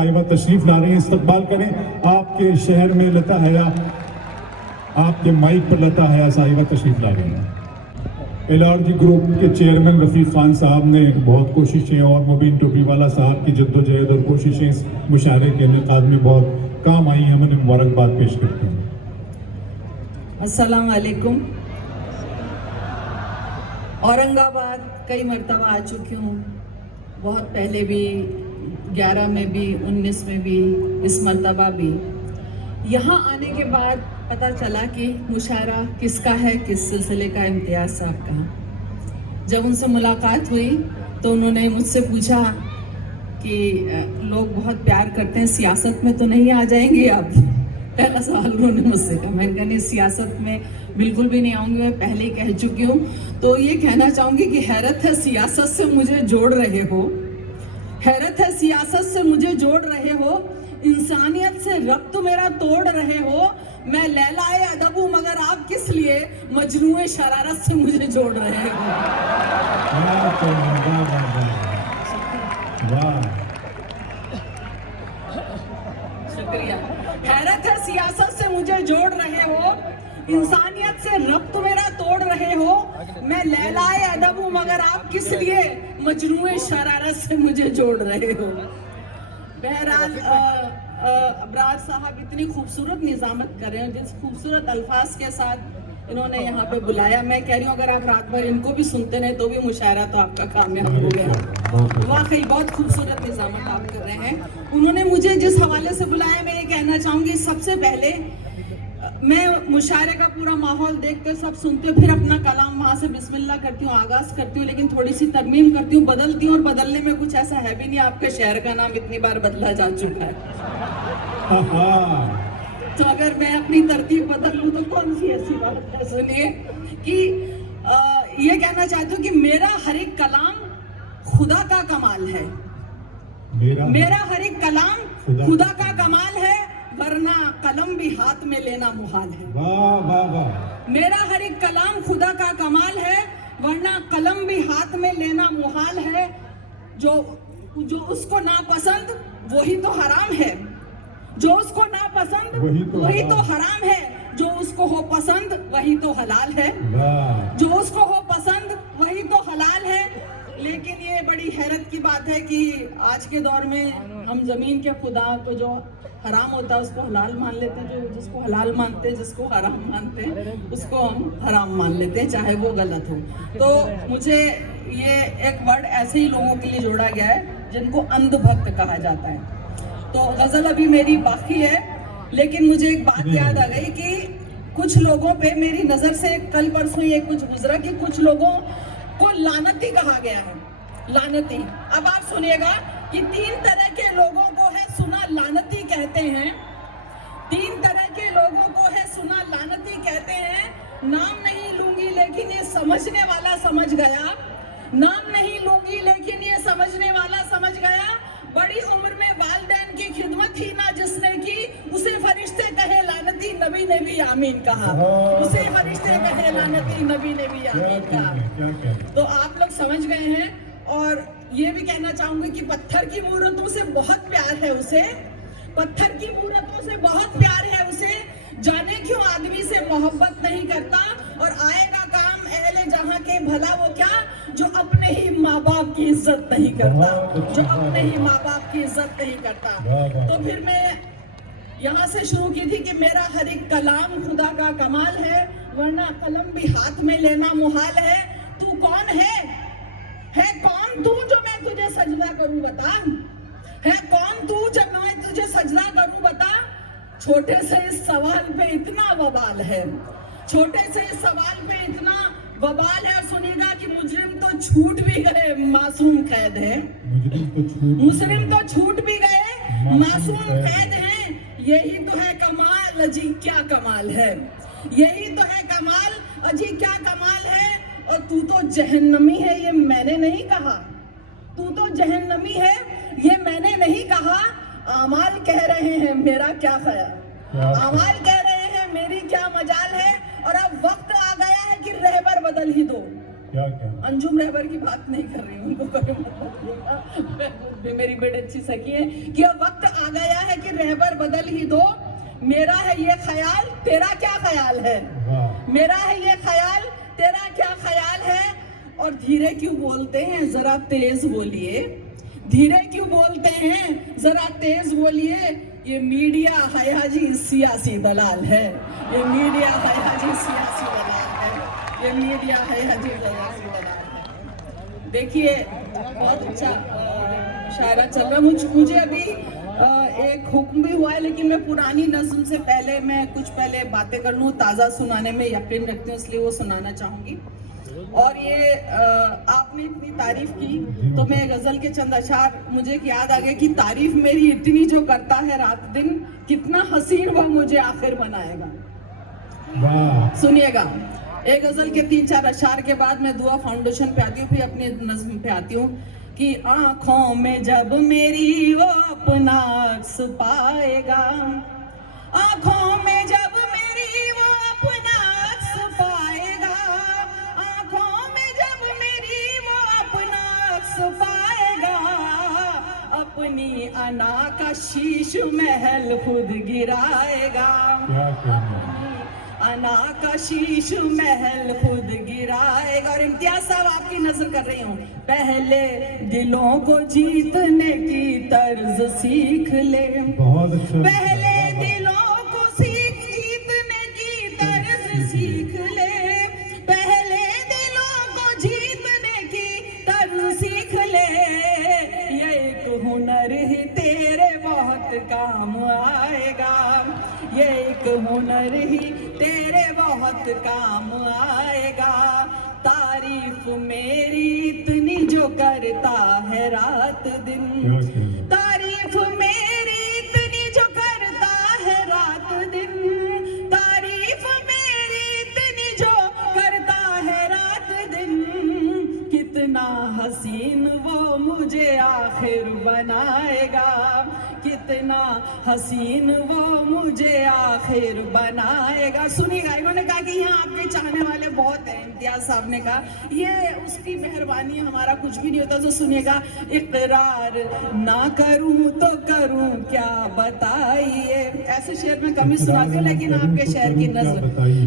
صاحبہ تشریف لا رہی ہیں، استقبال کریں آپ کے شہر میں لتا حیا، آپ کے مائک پر لتا حیا صاحبہ تشریف لا رہی ہیں۔ LRG گروپ کے چیئرمین رفیق خان صاحب نے بہت کوششیں اور مبین ٹوپی والا صاحب کی جد و جہد اور کوششیں اس مشاعرے کے انعقاد میں بہت کام آئی ہیں، ہم انہیں مبارکباد پیش کرتے ہیں۔ السلام علیکم۔ اورنگ آباد کئی مرتبہ آ چکی ہوں، بہت پہلے بھی، 11 میں بھی، 19 میں بھی، اس مرتبہ بھی۔ یہاں آنے کے بعد پتہ چلا کہ مشاعرہ کس کا ہے، کس سلسلے کا، امتیاز صاحب کا۔ جب ان سے ملاقات ہوئی تو انہوں نے مجھ سے پوچھا کہ لوگ بہت پیار کرتے ہیں، سیاست میں تو نہیں آ جائیں گے آپ؟ پہلا سوال انہوں نے مجھ سے کہا۔ میں نے کہا نہیں، سیاست میں بالکل بھی نہیں آؤں گی، میں پہلے ہی کہہ چکی ہوں۔ تو یہ کہنا چاہوں گی کہ حیرت ہے سیاست سے مجھے جوڑ رہے ہو، حیرت ہے سیاست سے مجھے جوڑ رہے ہو، انسانیت سے ربط میرا توڑ رہے ہو۔ میں لیلائے ادب ہوں مگر آپ کس لیے مجنون شرارت سے مجھے جوڑ رہے ہو۔ شکریہ۔ حیرت ہے سیاست سے مجھے جوڑ رہے ہو، انسانیت سے ربط میرا توڑ رہے ہو۔ میں لیلائے ادب ہوں مگر آپ کس لیے مجنون شرارت سے مجھے جوڑ رہے ہو۔ بہرحال ابرار صاحب اتنی خوبصورت نظامت کر رہے ہیں، جس خوبصورت الفاظ کے ساتھ انہوں نے یہاں پہ بلایا۔ میں کہہ رہی ہوں اگر آپ رات بھر ان کو بھی سنتے رہے تو بھی مشاعرہ تو آپ کا کامیاب ہو گیا۔ واقعی بہت خوبصورت نظامت آپ کر رہے ہیں۔ انہوں نے مجھے جس حوالے سے بلایا، میں یہ کہنا چاہوں گی، سب سے پہلے میں مشاعرے کا پورا ماحول دیکھ کر سب سنتے ہوں، پھر اپنا کلام وہاں سے بسم اللہ کرتی ہوں، آغاز کرتی ہوں، لیکن تھوڑی سی ترمیم کرتی ہوں، بدلتی ہوں، اور بدلنے میں کچھ ایسا ہے بھی نہیں، آپ کے شہر کا نام اتنی بار بدلا جا چکا ہے۔ تو اگر میں اپنی ترتیب بدل لوں تو کون سی ایسی بات ہے؟ سنیے کہ یہ کہنا چاہتی ہوں کہ میرا ہر ایک کلام خدا کا کمال ہے، میرا ہر ایک کلام خدا کا کمال ہے، ورنہ قلم بھی ہاتھ میں لینا محال ہے۔ میرا ہر ایک کلام خدا کا کمال ہے، ورنہ قلم بھی ہاتھ میں لینا محال ہے۔ جو اس کو ناپسند وہی تو حرام ہے، جو اس کو ناپسند وہی تو حرام ہے، جو اس کو ہو پسند وہی تو حلال ہے، جو اس کو ہو پسند وہی تو حلال ہے۔ لیکن یہ بڑی حیرت کی بات ہے کہ آج کے دور میں ہم زمین کے خدا کو جو حرام ہوتا ہے اس کو حلال مان لیتے ہیں، جو جس کو حلال مانتے ہیں، جس کو حرام مانتے ہیں اس کو ہم حرام مان لیتے ہیں، چاہے وہ غلط ہو۔ تو مجھے یہ ایک ورڈ ایسے ہی لوگوں کے لیے جوڑا گیا ہے جن کو اندھ بھکت کہا جاتا ہے۔ تو غزل ابھی میری باقی ہے، لیکن مجھے ایک بات یاد آ گئی کہ کچھ لوگوں پہ میری نظر سے کل پرسوں یہ کچھ گزرا کہ کچھ لوگوں کو لعنتی کہا گیا ہے، لعنتی۔ اب آپ سنیے گا کہ 3 طرح کے لوگوں کو ہے سنا لعنتی کہتے ہیں، 3 طرح کے لوگوں کو ہے سنا لعنتی کہتے ہیں۔ نام نہیں لوں گی لیکن یہ سمجھنے والا سمجھ گیا، نام نہیں لوں گی لیکن یہ سمجھنے والا سمجھ گیا۔ بڑی عمر میں والدین کی خدمت ہی نہ جس نے کی، اسے فرشتے کہے لعنتی، نبی نے بھی آمین کہا، اسے فرشتے کہے لعنتی، نبی نے بھی آمین کہا۔ تو آپ لوگ سمجھ گئے ہیں۔ اور یہ بھی کہنا چاہوں گی کہ پتھر کی مورتوں سے بہت پیار ہے اسے، پتھر کی مورتوں سے بہت پیار ہے اسے، جانے کیوں آدمی سے محبت نہیں کرتا، اور آئے گا کام اہل جہاں کے بھلا وہ کیا، جو اپنے ہی ماں باپ کی عزت نہیں کرتا، جو اپنے ہی ماں باپ کی عزت نہیں کرتا۔ تو پھر میں یہاں سے شروع کی تھی کہ میرا ہر ایک کلام خدا کا کمال ہے، ورنہ قلم بھی ہاتھ میں لینا محال ہے۔ تو کون ہے کون تو جو میں تجھے سجدہ کروں بتا، ہے کون تو جب میں تجھے سجدہ کروں بتا۔ چھوٹے سے اس سوال پہ اتنا وبال ہے، چھوٹے سے اس سوال پہ اتنا وبال ہے۔ اور سنیے گا کہ مجرم تو چھوٹ بھی گئے، معصوم قید ہے، مجرم تو چھوٹ بھی گئے، معصوم قید ہیں۔ یہی تو ہے کمال، اجی کیا کمال ہے، یہی تو ہے کمال، اجی کیا کمال ہے۔ اور تو جہنمی ہے یہ میں نے نہیں کہا، تو جہنمی ہے یہ میں نے نہیں کہا۔ اعمال کہہ رہے ہیں میرا کیا خیال، اعمال کہہ رہے ہیں میری کیا مجال ہے۔ اور اب وقت آ گیا ہے کہ رہبر بدل ہی دو، क्या कहना? अंजुम रहबर की बात नहीं कर रही हूँ, उनको कोई मतलब नहीं, मेरी बड़ी अच्छी सखी है कि अब वक्त आ गया है कि रहबर बदल ही दो, मेरा है ये ख्याल तेरा क्या ख्याल है, वाह, मेरा है ये ख्याल तेरा क्या ख्याल है। और धीरे क्यों बोलते हैं जरा तेज बोलिए, धीरे क्यों बोलते हैं जरा तेज बोलिए, ये मीडिया हयाजी सियासी दलाल है, ये मीडिया हयाजी सियासी दलाल है, ये मीडिया हयाजी सियासी दलाल है। देखिए बहुत अच्छा शायरा चल रहा है। मुझे अभी एक हुक्म भी हुआ है, लेकिन मैं पुरानी नज़्म से पहले मैं कुछ पहले बातें कर लूँ, ताज़ा सुनाने में यकीन रखती हूँ, इसलिए वो सुनाना चाहूँगी। और ये आपने इतनी तारीफ की तो मैं गजल के चंद अशार मुझे याद आ गए कि तारीफ मेरी इतनी जो करता है रात दिन, कितना हसीन वह मुझे आखिर बनाएगा। वाह, सुनिएगा, एक गजल के 3-4 अशार के बाद मैं दुआ फाउंडेशन पे आती हूँ, फिर अपनी नज्म पे आती हूँ कि आंखों में जब मेरी वो अपना अक्स पाएगा, आंखों में जब मेरी वो अपना अक्स पाएगा, आंखों में जब मेरी वो अपना अक्स पाएगा, अपनी अना का शीश महल खुद गिराएगा, क्या कहना? अना का शीश महल खुद गिराएगा। और इम्तियाज साहब आपकी नजर कर रही हूँ, पहले दिलों को जीतने की तर्ज सीख ले, बहुत अच्छा, पहले दिलों को जीतने की तर्ज सीख ले, पहले दिलों को जीतने की तर्ज सीख ले, ये एक हुनर ही तेरे बहुत काम आएगा, ये एक हुनर ही तेरे बहुत काम आएगा। तारीफ मेरी इतनी जो करता है रात दिन, क्या कहना? तारीफ मेरी इतनी जो करता है रात दिन, तारीफ मेरी इतनी जो करता है रात दिन, कितना हसीन वो मुझे आखिर बनाएगा, कितना हसीन वो मुझे आखिर बनाएगा। सुनिएगा, इन्होंने कहा कि यहाँ आपके चाहने वाले बहुत हैं, इम्तियाज साहब ने कहा ये उसकी मेहरबानी, हमारा कुछ भी नहीं होता। तो सुनिएगा, इकरार ना करूं तो करूं क्या बताइए, ऐसे शेर में कम ही सुनाती हूँ लेकिन आपके शेर की नजर,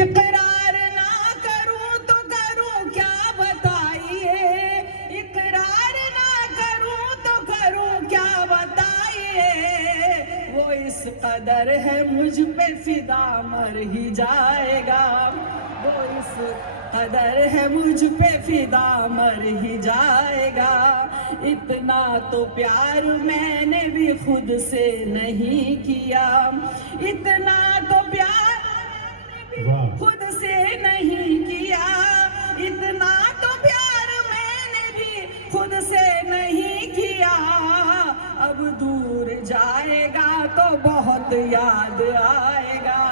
इकरार ना करूं तो करूं क्या बताइए, इकरार ना करूं तो करूं क्या बताइए, वो इस कदर है मुझ पे फिदा मर ही जाएगा, वो इस कदर है मुझ पे फिदा मर ही जाएगा, इतना तो प्यार मैंने भी खुद से नहीं किया, इतना तो प्यार मैंने भी खुद से नहीं किया, इतना तो प्यार मैंने भी खुद से नहीं किया, अब दूर जाएगा तो बहुत याद आएगा,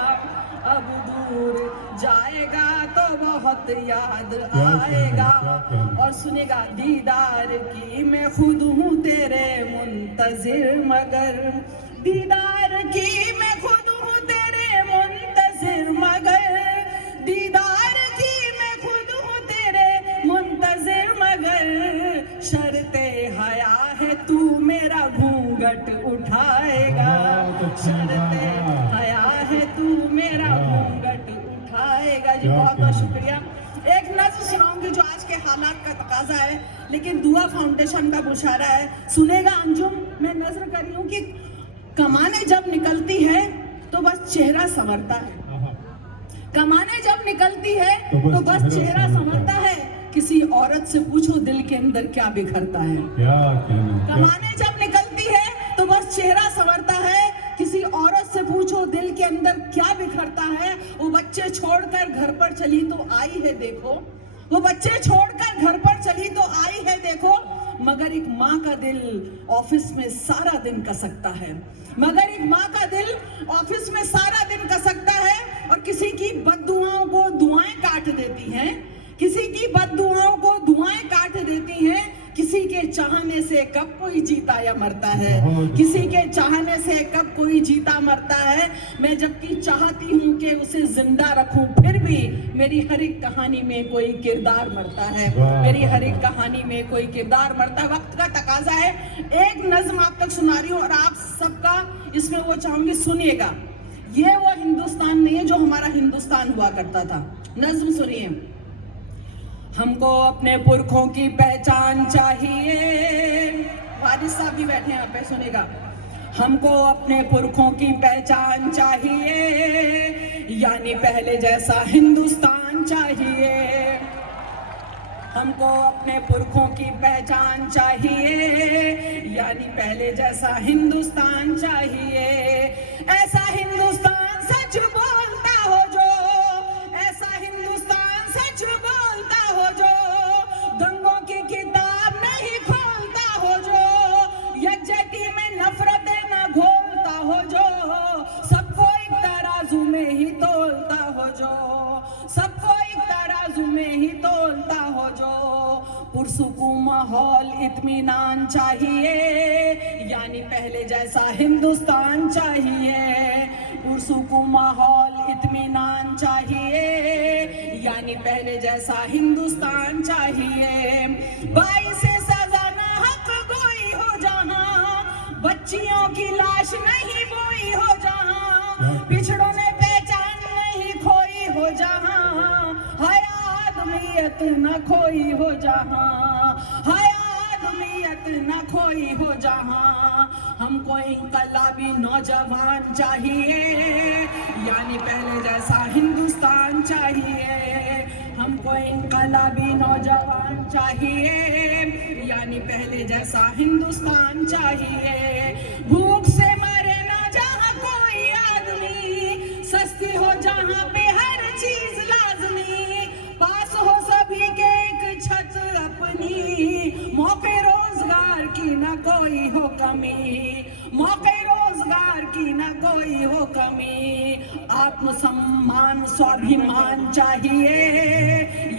अब दूर जाएगा तो बहुत याद आएगा। और सुनेगा, दीदार की मैं खुद हूँ तेरे मुंतजिर मगर, दीदार की मैं खुद हूँ तेरे मुंतजिर मगर, दीदार की मैं खुद हूँ तेरे मुंतजिर मगर, शर्ते हया है तू मेरा घूंघट उठाएगा, शर्ते हया है तू मेरा घूंघट उठाएगा। जी बहुत बहुत शुक्रिया। एक नज़्म सुनाऊंगी जो आज के हालात का तकाजा है, लेकिन दुआ फाउंडेशन का मुशारा है। सुनेगा अंजुम, मैं नजर कर रही हूँ कि कमाने जब निकलती है तो बस चेहरा संवरता है, कमाने जब निकलती है तो बस चेहरा संवरता है, किसी औरत से पूछो दिल के अंदर क्या बिखरता है, क्या कहना? कमाने जब निकलती है तो बस चेहरा संवरता है, किसी औरत से पूछो दिल के अंदर क्या बिखरता है, वो बच्चे छोड़कर घर पर चली तो आई है देखो, वो बच्चे छोड़कर घर पर चली तो आई है देखो, मगर एक माँ का दिल ऑफिस में सारा दिन कसकता है, मगर एक माँ का दिल ऑफिस में सारा दिन कसकता है, और किसी की बद्दुआओं को दुआएं काट देती हैं, किसी की बद्दुआओं को दुआएं काट देती हैं, किसी के चाहने से कब कोई जीता या मरता है, किसी के चाहने से कब कोई जीता मरता है। मैं जबकि चाहती हूँ कि उसे जिंदा रखूं, फिर भी मेरी हर एक कहानी में कोई किरदार मरता है, मेरी हर एक कहानी में कोई किरदार मरता है। वक्त का तकाजा है। एक नज्म आप तक सुना रही हूँ और आप सबका इसमें वो चाहूंगी सुनिएगा। ये वो हिंदुस्तान नहीं है जो हमारा हिंदुस्तान हुआ करता था। नज्म सुनिए। हमको अपने पुरखों की पहचान चाहिए, वारिस साहब भी बैठे हैं यहाँ पे, सुनेगा। हमको अपने पुरखों की पहचान चाहिए, यानी पहले जैसा हिंदुस्तान चाहिए। हमको अपने पुरखों की पहचान चाहिए, यानी पहले जैसा हिंदुस्तान चाहिए। ऐसा हिंदुस्तान सच बोलता हो जो, ऐसा हिंदुस्तान सच बोलता हो जो, दंगों की किताब नहीं खोलता हो जो, यकजहती में नफरतें न घोलता हो जो, सबको एक तराजू में ही तोलता हो जो, सबको एक तराजू में ही तोलता हो जो। पुरसुकून माहौल इत्मीनान चाहिए, यानी पहले जैसा हिंदुस्तान चाहिए। पुरसुकून माहौल इत्मीनान चाहिए, यानी पहले जैसा हिंदुस्तान चाहिए। बाई से सजा ना हक गोई हो जहां, बच्चियों की लाश नहीं बोई हो जहां, पिछड़ों ने पहचान नहीं खोई हो जहां, हाय आदमियत न खोई हो जहां, हाय आदमियत न खोई हो जहां। हमको इंकलाबी नौजवान चाहिए, यानी पहले जैसा हिंदुस्तान चाहिए। हमको इंकलाबी नौजवान चाहिए, यानी पहले जैसा हिंदुस्तान चाहिए। भूख से मरे ना जहां कोई आदमी, सस्ती हो जहां पे हर चीज लाजमी, पास हो सभी के एक छत अपनी, मौके रोजगार की न कोई हो कमी, मौके रोजगार की न कोई हो कमी। आत्मसम्मान स्वाभिमान चाहिए,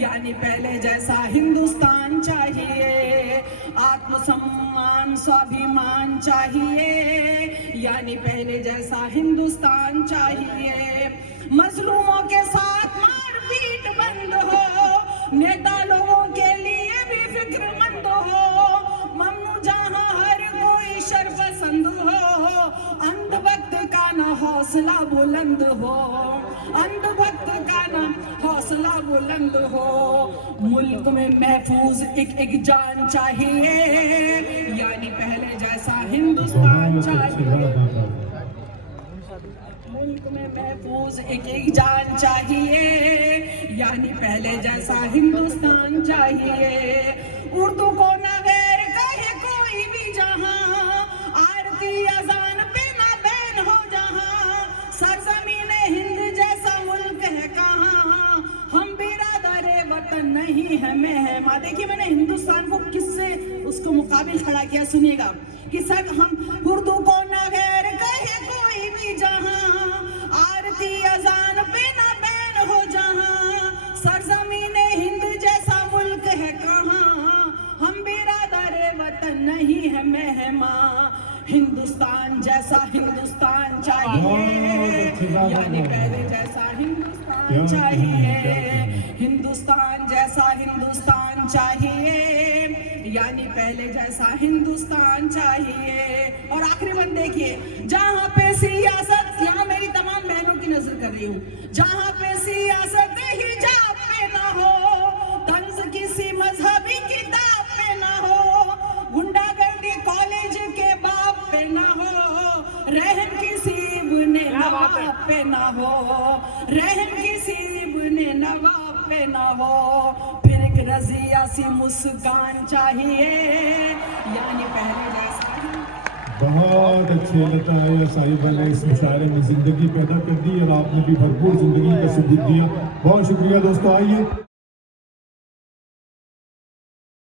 यानी पहले जैसा हिंदुस्तान चाहिए। आत्मसम्मान स्वाभिमान चाहिए, यानी पहले जैसा हिंदुस्तान चाहिए। मजलूमों के साथ मारपीट बंद हो, नेता लोगों के लिए भी फिक्रमंद हो, ममनू जहां हर कोई शर्पसंद हो, अंधभक्त का न हौसला बुलंद हो, अंधभक्त का न हौसला बुलंद हो। मुल्क में महफूज एक जान चाहिए, यानी पहले जैसा हिंदुस्तान चाहिए। मुल्क में महफूज एक जान चाहिए, यानी पहले जैसा हिंदुस्तान चाहिए। उर्दू को न गैर कहे कोई भी जहां, आरती अजान पे न बैन हो जहां, सरजमीने हिंद जैसा मुल्क है कहां, हम बिरादरे वतन नहीं है मेहमा। देखिए मैंने हिंदुस्तान को किससे उसको मुकाबिल खड़ा किया, सुनिएगा कि सर हम उर्दू को न गैर कहे कोई भी जहां, आरती अजान पे न बैन हो जहां, सरजमीने हिंद जैसा मुल्क है कहां, हम बिरादरे वतन नहीं है मेहमा। हिंदुस्तान जैसा हिंदुस्तान चाहिए, यानी पहले जैसा हिंदुस्तान चाहिए। हिंदुस्तान जैसा हिंदुस्तान चाहिए, यानी पहले जैसा हिंदुस्तान चाहिए। और आखिरी बंद देखिए, जहां पे सियासत, यहाँ मेरी तमाम बहनों की नजर कर रही हूँ, जहां पे सियासत हिजाब पे ना हो, तंज किसी मजहबी किताब पे ना हो, गुंडागर्दी कॉलेज के बाप पे ना हो, रहम किसी इब्ने नवाब पे ना हो, रहम किसी इब्ने नवाब पे ना हो। फिर एक रजिया सी मुस्कान चाहिए, यानी पहले जैसा। बहुत अच्छे लगता है ये साहिबा ने इस मुशायरे में जिंदगी पैदा कर दी और आपने भी भरपूर जिंदगी का सबूत दिया। बहुत शुक्रिया दोस्तों। आइए